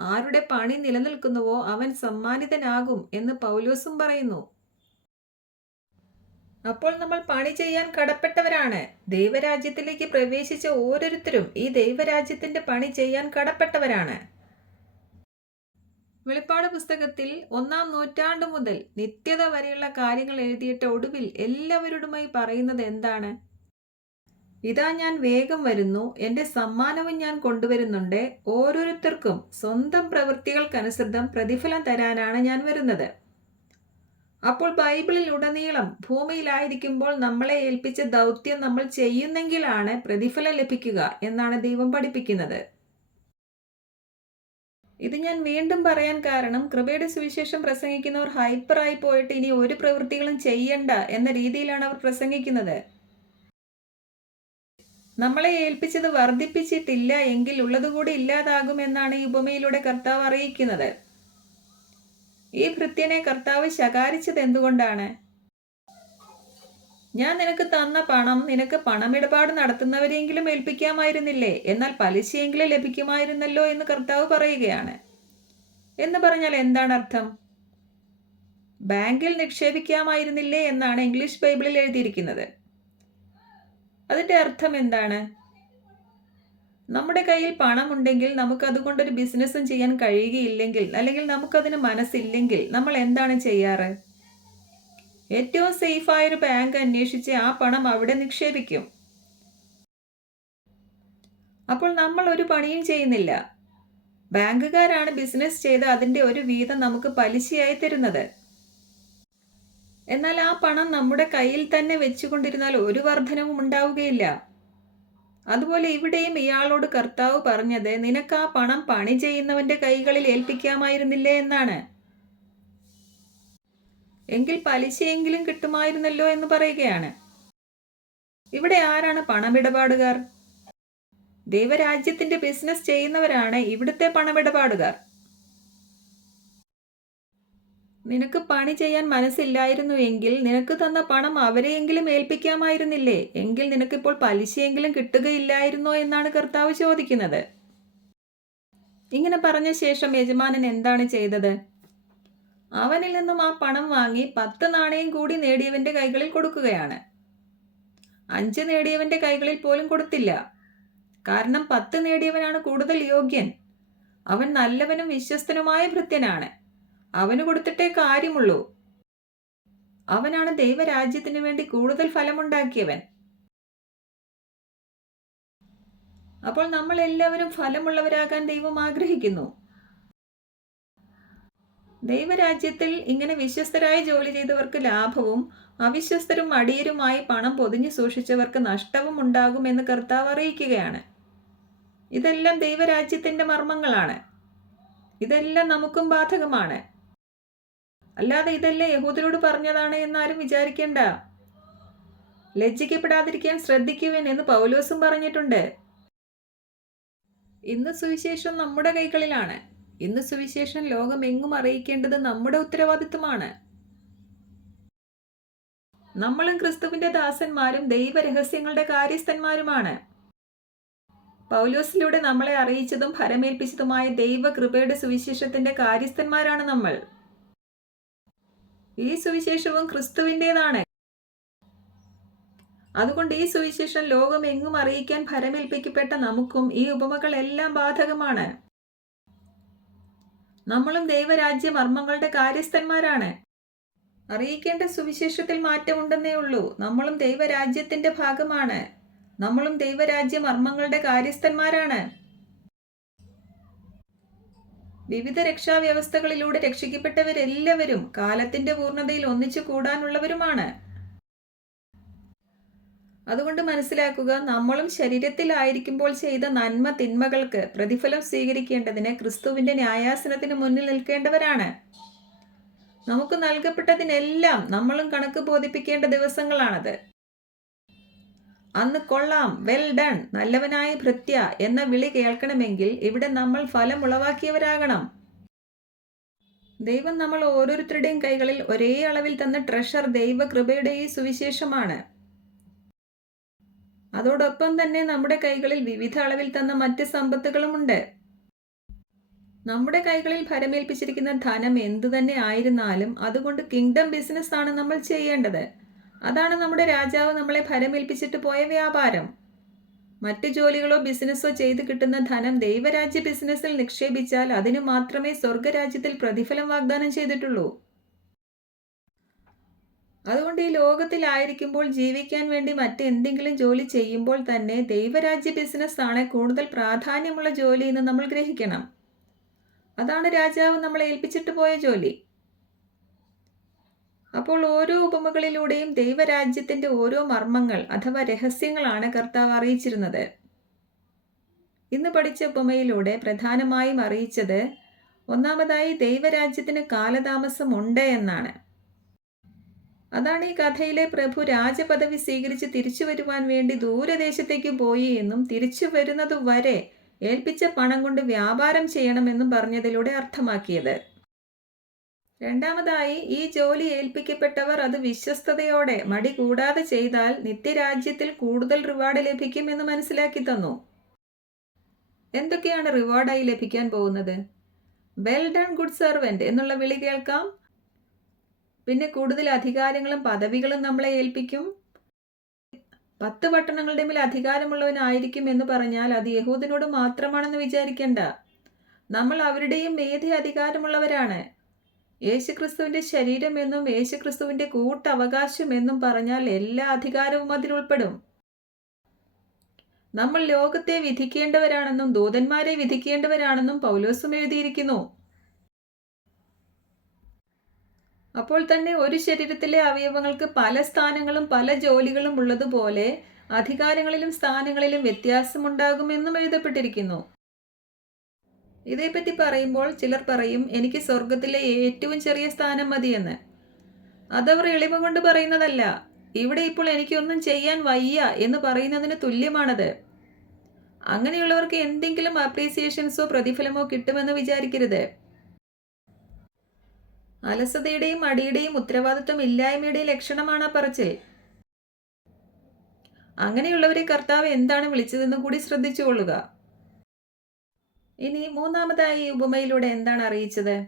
ആരുടെ പണി നിലനിൽക്കുന്നുവോ അവൻ സമ്മാനിതനാകും എന്ന് പൗലോസും പറയുന്നു. അപ്പോൾ നമ്മൾ പണി ചെയ്യാൻ കടപ്പെട്ടവരാണ്. ദൈവരാജ്യത്തിലേക്ക് പ്രവേശിച്ച ഓരോരുത്തരും ഈ ദൈവരാജ്യത്തിന്റെ പണി ചെയ്യാൻ കടപ്പെട്ടവരാണ്. വെളിപ്പാട് പുസ്തകത്തിൽ ഒന്നാം നൂറ്റാണ്ട് മുതൽ നിത്യത വരെയുള്ള കാര്യങ്ങൾ എഴുതിയിട്ട് ഒടുവിൽ എല്ലാവരോടുമായി പറയുന്നത് എന്താണ്? ഇതാ ഞാൻ വേഗം വരുന്നു. എന്റെ സമ്മാനവും ഞാൻ കൊണ്ടുവരുന്നുണ്ട്. ഓരോരുത്തർക്കും സ്വന്തം പ്രവൃത്തികൾക്കനുസൃതം പ്രതിഫലം തരാനാണ് ഞാൻ വരുന്നത്. അപ്പോൾ ബൈബിളിൽ ഉടനീളം ഭൂമിയിലായിരിക്കുമ്പോൾ നമ്മളെ ഏൽപ്പിച്ച ദൗത്യം നമ്മൾ ചെയ്യുന്നെങ്കിലാണ് പ്രതിഫലം ലഭിക്കുക എന്നാണ് ദൈവം പഠിപ്പിക്കുന്നത്. ഇത് ഞാൻ വീണ്ടും പറയാൻ കാരണം കൃപയുടെ സുവിശേഷം പ്രസംഗിക്കുന്നവർ ഹൈപ്പറായി പോയിട്ട് ഇനി ഒരു പ്രവൃത്തികളും ചെയ്യണ്ട എന്ന രീതിയിലാണ് അവർ പ്രസംഗിക്കുന്നത്. നമ്മളെ ഏൽപ്പിച്ചത് വർദ്ധിപ്പിച്ചിട്ടില്ല എങ്കിൽ ഉള്ളതുകൂടി ഇല്ലാതാകുമെന്നാണ് ഈ ഉപമയിലൂടെ കർത്താവ് അറിയിക്കുന്നത്. ഈ ഭൃത്യനെ കർത്താവ് ശകാരിച്ചത് എന്തുകൊണ്ടാണ്? ഞാൻ നിനക്ക് തന്ന പണം നിനക്ക് പണമിടപാട് നടത്തുന്നവരെങ്കിലും ഏൽപ്പിക്കാമായിരുന്നില്ലേ? എന്നാൽ പലിശയെങ്കിലും ലഭിക്കുമായിരുന്നല്ലോ എന്ന് കർത്താവ് പറയുകയാണ്. എന്ന് പറഞ്ഞാൽ എന്താണ് അർത്ഥം? ബാങ്കിൽ നിക്ഷേപിക്കാമായിരുന്നില്ലേ എന്നാണ് ഇംഗ്ലീഷ് ബൈബിളിൽ എഴുതിയിരിക്കുന്നത്. അതിന്റെ അർത്ഥം എന്താണ്? നമ്മുടെ കയ്യിൽ പണമുണ്ടെങ്കിൽ നമുക്ക് അതുകൊണ്ടൊരു ബിസിനസ്സും ചെയ്യാൻ കഴിയുകയില്ലെങ്കിൽ അല്ലെങ്കിൽ നമുക്കതിന് മനസ്സില്ലെങ്കിൽ നമ്മൾ എന്താണ് ചെയ്യാറ്? ഏറ്റവും സേഫായൊരു ബാങ്ക് അന്വേഷിച്ച് ആ പണം അവിടെ നിക്ഷേപിക്കും. അപ്പോൾ നമ്മൾ ഒരു പണിയും ചെയ്യുന്നില്ല. ബാങ്കുകാരാണ് ബിസിനസ് ചെയ്ത് അതിന്റെ ഒരു വീതം നമുക്ക് പലിശയായി തരുന്നത്. എന്നാൽ ആ പണം നമ്മുടെ കയ്യിൽ തന്നെ വെച്ചുകൊണ്ടിരുന്നാൽ ഒരു വർധനവും ഉണ്ടാവുകയില്ല. അതുപോലെ ഇവിടെയും ഇയാളോട് കർത്താവ് പറഞ്ഞത് നിനക്ക് ആ പണം പണി ചെയ്യുന്നവന്റെ കൈകളിൽ ഏൽപ്പിക്കാമായിരുന്നില്ലേ എന്നാണ്. എങ്കിൽ പലിശയെങ്കിലും കിട്ടുമായിരുന്നല്ലോ എന്ന് പറയുകയാണ്. ഇവിടെ ആരാണ് പണമിടപാടുകാർ? ദൈവരാജ്യത്തിന്റെ ബിസിനസ് ചെയ്യുന്നവരാണ് ഇവിടുത്തെ പണമിടപാടുകാർ. നിനക്ക് പണി ചെയ്യാൻ മനസ്സില്ലായിരുന്നു എങ്കിൽ നിനക്ക് തന്ന പണം അവരെയെങ്കിലും ഏൽപ്പിക്കാമായിരുന്നില്ലേ? എങ്കിൽ നിനക്കിപ്പോൾ പലിശയെങ്കിലും കിട്ടുകയില്ലായിരുന്നോ എന്നാണ് കർത്താവ് ചോദിക്കുന്നത്. ഇങ്ങനെ പറഞ്ഞ ശേഷം യജമാനൻ എന്താണ് ചെയ്തത്? അവനിൽ നിന്നും ആ പണം വാങ്ങി പത്ത് നാണയം കൂടി നേടിയവന്റെ കൈകളിൽ കൊടുക്കുകയാണ്. അഞ്ച് നേടിയവന്റെ കൈകളിൽ പോലും കൊടുത്തില്ല. കാരണം പത്ത് നേടിയവനാണ് കൂടുതൽ യോഗ്യൻ. അവൻ നല്ലവനും വിശ്വസ്തനുമായ ഭൃത്യനാണ്. അവന് കൊടുത്തിട്ടേ കാര്യമുള്ളൂ. അവനാണ് ദൈവരാജ്യത്തിന് വേണ്ടി കൂടുതൽ ഫലമുണ്ടാക്കിയവൻ. അപ്പോൾ നമ്മൾ എല്ലാവരും ഫലമുള്ളവരാകാൻ ദൈവം ആഗ്രഹിക്കുന്നു. ദൈവരാജ്യത്തിൽ ഇങ്ങനെ വിശ്വസ്തരായി ജോലി ചെയ്തവർക്ക് ലാഭവും അവിശ്വസ്തരും അടിയരുമായി പണം പൊതിഞ്ഞു സൂക്ഷിച്ചവർക്ക് നഷ്ടവും ഉണ്ടാകുമെന്ന് കർത്താവ് അറിയിക്കുകയാണ്. ഇതെല്ലാം ദൈവരാജ്യത്തിന്റെ മർമ്മങ്ങളാണ്. ഇതെല്ലാം നമുക്കും ബാധകമാണ്. അല്ലാതെ ഇതല്ലേ യഹൂദരോട് പറഞ്ഞതാണ് എന്നാരും വിചാരിക്കേണ്ട. ലജ്ജിക്കപ്പെടാതിരിക്കാൻ ശ്രദ്ധിക്കുവൻ എന്ന് പൗലോസും പറഞ്ഞിട്ടുണ്ട്. ഇന്ന് സുവിശേഷം നമ്മുടെ കൈകളിലാണ്. ഇന്ന് സുവിശേഷം ലോകമെങ്ങും അറിയിക്കേണ്ടത് നമ്മുടെ ഉത്തരവാദിത്വമാണ്. നമ്മളും ക്രിസ്തുവിന്റെ ദാസന്മാരും ദൈവരഹസ്യങ്ങളുടെ കാര്യസ്ഥന്മാരുമാണ്. പൗലോസിലൂടെ നമ്മളെ അറിയിച്ചതും ഫലമേൽപ്പിച്ചതുമായ ദൈവകൃപയുടെ സുവിശേഷത്തിന്റെ കാര്യസ്ഥന്മാരാണ് നമ്മൾ. ഈ സുവിശേഷവും ക്രിസ്തുവിന്റെതാണ്. അതുകൊണ്ട് ഈ സുവിശേഷം ലോകം എങ്ങും അറിയിക്കാൻ ഭരമേൽപ്പിക്കപ്പെട്ട നമുക്കും ഈ ഉപമകൾ എല്ലാം ബാധകമാണ്. നമ്മളും ദൈവരാജ്യ മർമ്മങ്ങളുടെ കാര്യസ്ഥന്മാരാണ്. അറിയിക്കേണ്ട സുവിശേഷത്തിൽ മാറ്റമുണ്ടെന്നേ ഉള്ളൂ. നമ്മളും ദൈവരാജ്യത്തിന്റെ ഭാഗമാണ്. നമ്മളും ദൈവരാജ്യ മർമ്മങ്ങളുടെ കാര്യസ്ഥന്മാരാണ്. വിവിധ രക്ഷാവ്യവസ്ഥകളിലൂടെ രക്ഷിക്കപ്പെട്ടവരെല്ലാവരും കാലത്തിന്റെ പൂർണതയിൽ ഒന്നിച്ചു കൂടാനുള്ളവരുമാണ്. അതുകൊണ്ട് മനസ്സിലാക്കുക നമ്മളും ശരീരത്തിലായിരിക്കുമ്പോൾ ചെയ്ത നന്മ തിന്മകൾക്ക് പ്രതിഫലം സ്വീകരിക്കേണ്ടതിന് ക്രിസ്തുവിന്റെ ന്യായാസനത്തിന് മുന്നിൽ നിൽക്കേണ്ടവരാണ്. നമുക്ക് നൽകപ്പെട്ടതിനെല്ലാം നമ്മളും കണക്ക് ബോധിപ്പിക്കേണ്ട ദിവസങ്ങളാണത്. അന്ന് കൊള്ളാം വെൽ ഡൺ നല്ലവനായ ഭൃത്യ എന്ന വിളി കേൾക്കണമെങ്കിൽ ഇവിടെ നമ്മൾ ഫലം ഉളവാക്കിയവരാകണം. ദൈവം നമ്മൾ ഓരോരുത്തരുടെയും കൈകളിൽ ഒരേ അളവിൽ തന്ന ട്രഷർ ദൈവകൃപയുടെ ഈ സുവിശേഷമാണ്. അതോടൊപ്പം തന്നെ നമ്മുടെ കൈകളിൽ വിവിധ അളവിൽ തന്ന മറ്റ് സമ്പത്തുകളുമുണ്ട് നമ്മുടെ കൈകളിൽ ഭരമേൽപ്പിച്ചിരിക്കുന്ന ധനം എന്തു തന്നെ ആയിരുന്നാലും അതുകൊണ്ട് കിങ്ഡം ബിസിനസ് ആണ് നമ്മൾ ചെയ്യേണ്ടത്. അതാണ് നമ്മുടെ രാജാവ് നമ്മളെ ഫലമേൽപ്പിച്ചിട്ട് പോയ വ്യാപാരം. മറ്റു ജോലികളോ ബിസിനസ്സോ ചെയ്തു കിട്ടുന്ന ധനം ദൈവരാജ്യ ബിസിനസ്സിൽ നിക്ഷേപിച്ചാൽ അതിനു മാത്രമേ സ്വർഗരാജ്യത്തിൽ പ്രതിഫലം വാഗ്ദാനം ചെയ്തിട്ടുള്ളൂ. അതുകൊണ്ട് ഈ ലോകത്തിലായിരിക്കുമ്പോൾ ജീവിക്കാൻ വേണ്ടി മറ്റെന്തെങ്കിലും ജോലി ചെയ്യുമ്പോൾ തന്നെ ദൈവരാജ്യ ബിസിനസ് ആണ് കൂടുതൽ പ്രാധാന്യമുള്ള ജോലി എന്ന് നമ്മൾ ഗ്രഹിക്കണം. അതാണ് രാജാവ് നമ്മളെ ഏൽപ്പിച്ചിട്ട് പോയ ജോലി. അപ്പോൾ ഓരോ ഉപമകളിലൂടെയും ദൈവരാജ്യത്തിന്റെ ഓരോ മർമ്മങ്ങൾ അഥവാ രഹസ്യങ്ങളാണ് കർത്താവ് അറിയിച്ചിരുന്നത്. ഇന്ന് പഠിച്ച ഉപമയിലൂടെ പ്രധാനമായും അറിയിച്ചത് ഒന്നാമതായി ദൈവരാജ്യത്തിന് കാലതാമസം ഉണ്ട് എന്നാണ്. അതാണ് ഈ കഥയിലെ പ്രഭു രാജപദവി സ്വീകരിച്ച് തിരിച്ചു വരുവാൻ വേണ്ടി ദൂരദേശത്തേക്ക് പോയി എന്നും തിരിച്ചു വരുന്നതുവരെ ഏൽപ്പിച്ച പണം കൊണ്ട് വ്യാപാരം ചെയ്യണമെന്നും പറഞ്ഞതിലൂടെ അർത്ഥമാക്കിയത്. രണ്ടാമതായി ഈ ജോലി ഏൽപ്പിക്കപ്പെട്ടവർ അത് വിശ്വസ്തയോടെ മടി കൂടാതെ ചെയ്താൽ നിത്യരാജ്യത്തിൽ കൂടുതൽ റിവാർഡ് ലഭിക്കും എന്ന് മനസ്സിലാക്കി തന്നു. എന്തൊക്കെയാണ് റിവാർഡായി ലഭിക്കാൻ പോകുന്നത്? വെൽ ഡൺ ഗുഡ് സെർവന്റ് എന്നുള്ള വിളി കേൾക്കാം. പിന്നെ കൂടുതൽ അധികാരങ്ങളും പദവികളും നമ്മളെ ഏൽപ്പിക്കും. പത്ത് പട്ടണങ്ങളുടെ മേൽ അധികാരമുള്ളവനായിരിക്കും എന്ന് പറഞ്ഞാൽ അത് യഹൂദിനോട് മാത്രമാണെന്ന് വിചാരിക്കേണ്ട. നമ്മൾ അവരുടെയും മേധി അധികാരമുള്ളവരാണ്. യേശുക്രിസ്തുവിന്റെ ശരീരം എന്നും യേശുക്രിസ്തുവിന്റെ കൂട്ടവകാശം എന്നും പറഞ്ഞാൽ എല്ലാ അധികാരവും അതിൽ ഉൾപ്പെടും. നമ്മൾ ലോകത്തെ വിധിക്കേണ്ടവരാണെന്നും ദൂതന്മാരെ വിധിക്കേണ്ടവരാണെന്നും പൗലോസും എഴുതിയിരിക്കുന്നു. അപ്പോൾ തന്നെ ഒരു ശരീരത്തിലെ അവയവങ്ങൾക്ക് പല സ്ഥാനങ്ങളും പല ജോലികളും ഉള്ളതുപോലെ അധികാരങ്ങളിലും സ്ഥാനങ്ങളിലും വ്യത്യാസമുണ്ടാകുമെന്നും എഴുതപ്പെട്ടിരിക്കുന്നു. ഇതേപ്പറ്റി പറയുമ്പോൾ ചിലർ പറയും എനിക്ക് സ്വർഗത്തിലെ ഏറ്റവും ചെറിയ സ്ഥാനം മതിയെന്ന്. അതവർ എളിമ കൊണ്ട് പറയുന്നതല്ല ഇവിടെ ഇപ്പോൾ എനിക്കൊന്നും ചെയ്യാൻ വയ്യ എന്ന് പറയുന്നതിന് തുല്യമാണത്. അങ്ങനെയുള്ളവർക്ക് എന്തെങ്കിലും അപ്രീസിയേഷൻസോ പ്രതിഫലമോ കിട്ടുമെന്ന് വിചാരിക്കരുത്. അലസതയുടെയും അടിയുടെയും ഉത്തരവാദിത്വം ഇല്ലായ്മയുടെയും ലക്ഷണമാണ് ആ പറച്ചിൽ. അങ്ങനെയുള്ളവരെ കർത്താവ് എന്താണ് വിളിച്ചതെന്ന് കൂടി ശ്രദ്ധിച്ചുകൊള്ളുക. ഇനി മൂന്നാമതായി ഉപമയിലൂടെ എന്താണ് അറിയിച്ചത്?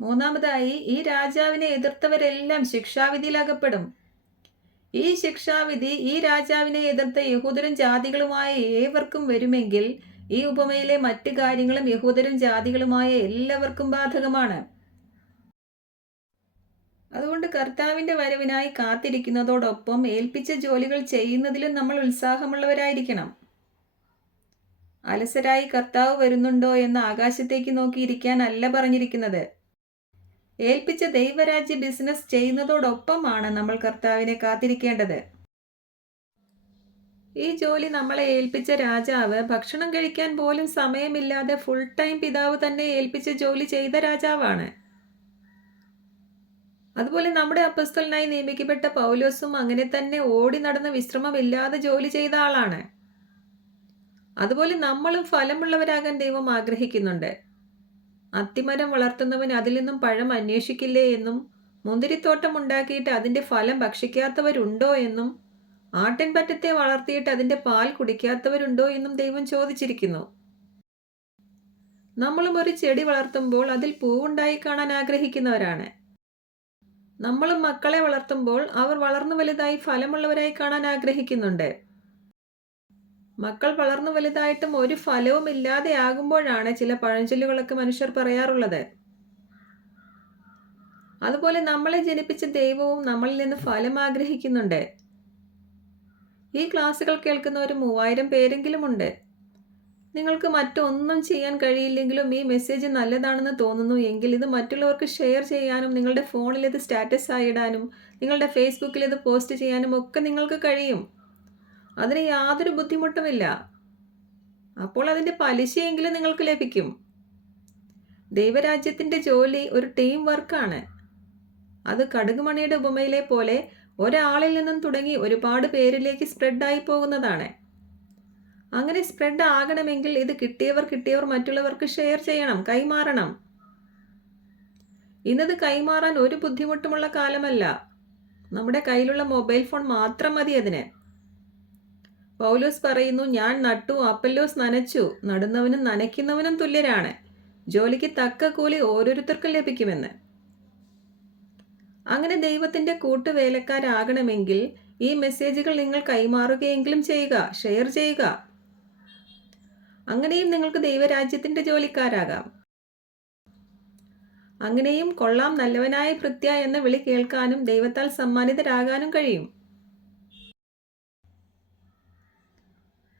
മൂന്നാമതായി ഈ രാജാവിനെ എതിർത്തവരെല്ലാം ശിക്ഷാവിധിയിലകപ്പെടും. ഈ ശിക്ഷാവിധി ഈ രാജാവിനെ എതിർത്ത യഹൂദരും ജാതികളുമായ ഏവർക്കും വരുമെങ്കിൽ ഈ ഉപമയിലെ മറ്റു കാര്യങ്ങളും യഹൂദരും ജാതികളുമായ എല്ലാവർക്കും ബാധകമാണ്. അതുകൊണ്ട് കർത്താവിന്റെ വരവിനായി കാത്തിരിക്കുന്നതോടൊപ്പം ഏൽപ്പിച്ച ജോലികൾ ചെയ്യുന്നതിലും നമ്മൾ ഉത്സാഹമുള്ളവരായിരിക്കണം. അലസരായി കർത്താവ് വരുന്നുണ്ടോ എന്ന് ആകാശത്തേക്ക് നോക്കിയിരിക്കാൻ അല്ല പറഞ്ഞിരിക്കുന്നത്. ഏൽപ്പിച്ച ദൈവരാജ്യ ബിസിനസ് ചെയ്യുന്നതോടൊപ്പമാണ് നമ്മൾ കർത്താവിനെ കാത്തിരിക്കേണ്ടത്. ഈ ജോലി നമ്മളെ ഏൽപ്പിച്ച രാജാവ് ഭക്ഷണം കഴിക്കാൻ പോലും സമയമില്ലാതെ ഫുൾ ടൈം പിതാവ് തന്നെ ഏൽപ്പിച്ച ജോലി ചെയ്ത രാജാവാണ്. അതുപോലെ നമ്മുടെ അപ്പസ്തലിനായി നിയമിക്കപ്പെട്ട പൗലോസും അങ്ങനെ തന്നെ ഓടി നടന്ന് വിശ്രമമില്ലാതെ ജോലി ചെയ്ത ആളാണ്. അതുപോലെ നമ്മളും ഫലമുള്ളവരാകാൻ ദൈവം ആഗ്രഹിക്കുന്നുണ്ട്. അത്തിമരം വളർത്തുന്നവൻ അതിൽ നിന്നും പഴം അന്വേഷിക്കില്ലേ എന്നും മുന്തിരിത്തോട്ടം ഉണ്ടാക്കിയിട്ട് അതിന്റെ ഫലം ഭക്ഷിക്കാത്തവരുണ്ടോ എന്നും ആട്ടിൻപറ്റത്തെ വളർത്തിയിട്ട് അതിന്റെ പാൽ കുടിക്കാത്തവരുണ്ടോ എന്നും ദൈവം ചോദിച്ചിരിക്കുന്നു. നമ്മളും ഒരു ചെടി വളർത്തുമ്പോൾ അതിൽ പൂവുണ്ടായി കാണാൻ ആഗ്രഹിക്കുന്നവരാണ്. നമ്മളും മക്കളെ വളർത്തുമ്പോൾ അവർ വളർന്നു വലുതായി ഫലമുള്ളവരായി കാണാൻ ആഗ്രഹിക്കുന്നുണ്ട്. മക്കൾ വളർന്നു വലുതായിട്ടും ഒരു ഫലവും ഇല്ലാതെ ആകുമ്പോഴാണ് ചില പഴഞ്ചൊല്ലുകളൊക്കെ മനുഷ്യർ പറയാറുള്ളത്. അതുപോലെ നമ്മളെ ജനിപ്പിച്ച ദൈവവും നമ്മളിൽ നിന്ന് ഫലം ആഗ്രഹിക്കുന്നുണ്ട്. ഈ ക്ലാസ്സുകൾ കേൾക്കുന്ന ഒരു മൂവായിരം പേരെങ്കിലും ഉണ്ട് നിങ്ങൾക്ക് മറ്റൊന്നും ചെയ്യാൻ കഴിയില്ലെങ്കിലും ഈ മെസ്സേജ് നല്ലതാണെന്ന് തോന്നുന്നു എങ്കിൽ ഇത് മറ്റുള്ളവർക്ക് ഷെയർ ചെയ്യാനും നിങ്ങളുടെ ഫോണിൽ ഇത് സ്റ്റാറ്റസ് ആയിടാനും നിങ്ങളുടെ ഫേസ്ബുക്കിൽ ഇത് പോസ്റ്റ് ചെയ്യാനും ഒക്കെ നിങ്ങൾക്ക് കഴിയും. അതിന് യാതൊരു ബുദ്ധിമുട്ടുമില്ല. അപ്പോൾ അതിന്റെ പലിശയെങ്കിലും നിങ്ങൾക്ക് ലഭിക്കും. ദൈവരാജ്യത്തിന്റെ ജോലി ഒരു ടീം വർക്കാണ്. അത് കടുകുമണിയുടെ ഉപമയിലെ പോലെ ഒരാളിൽ നിന്നും തുടങ്ങി ഒരുപാട് പേരിലേക്ക് സ്പ്രെഡായി പോകുന്നതാണ്. അങ്ങനെ സ്പ്രെഡ് ആകണമെങ്കിൽ ഇത് കിട്ടിയവർ കിട്ടിയവർ മറ്റുള്ളവർക്ക് ഷെയർ ചെയ്യണം കൈമാറണം. ഇന്നത് കൈമാറാൻ ഒരു ബുദ്ധിമുട്ടുമുള്ള കാലമല്ല. നമ്മുടെ കയ്യിലുള്ള മൊബൈൽ ഫോൺ മാത്രം മതി അതിന്. പൗലോസ് പറയുന്നു ഞാൻ നട്ടു അപ്പല്ലോസ് നനച്ചു. നടുന്നവനും നനയ്ക്കുന്നവനും തുല്യരാണ്. ജോലിക്ക് തക്ക കൂലി ഓരോരുത്തർക്കും ലഭിക്കുമെന്ന്. അങ്ങനെ ദൈവത്തിന്റെ കൂട്ടുവേലക്കാരാകണമെങ്കിൽ ഈ മെസ്സേജുകൾ നിങ്ങൾ കൈമാറുകയെങ്കിലും ചെയ്യുക ഷെയർ ചെയ്യുക. അങ്ങനെയും നിങ്ങൾക്ക് ദൈവരാജ്യത്തിന്റെ ജോലിക്കാരാകാം. അങ്ങനെയും കൊള്ളാം നല്ലവനായ ഭൃത്യ എന്ന വിളി കേൾക്കാനും ദൈവത്താൽ സമ്മാനിതരാകാനും കഴിയും.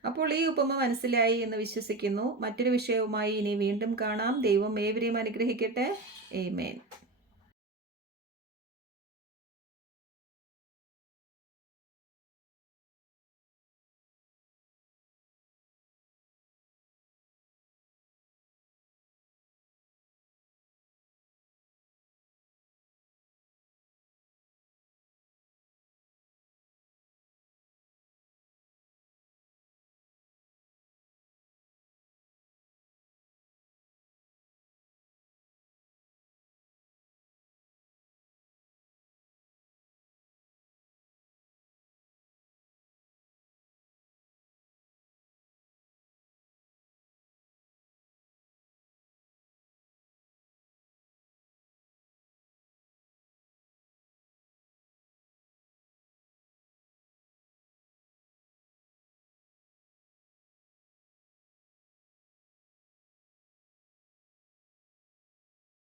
അപ്പോൾ ഈ ഉപമ മനസ്സിലായി എന്ന് വിശ്വസിക്കുന്നു. മറ്റൊരു വിഷയവുമായി ഇനി വീണ്ടും കാണാം. ദൈവം ഏവരെയും അനുഗ്രഹിക്കട്ടെ. ഏമേൻ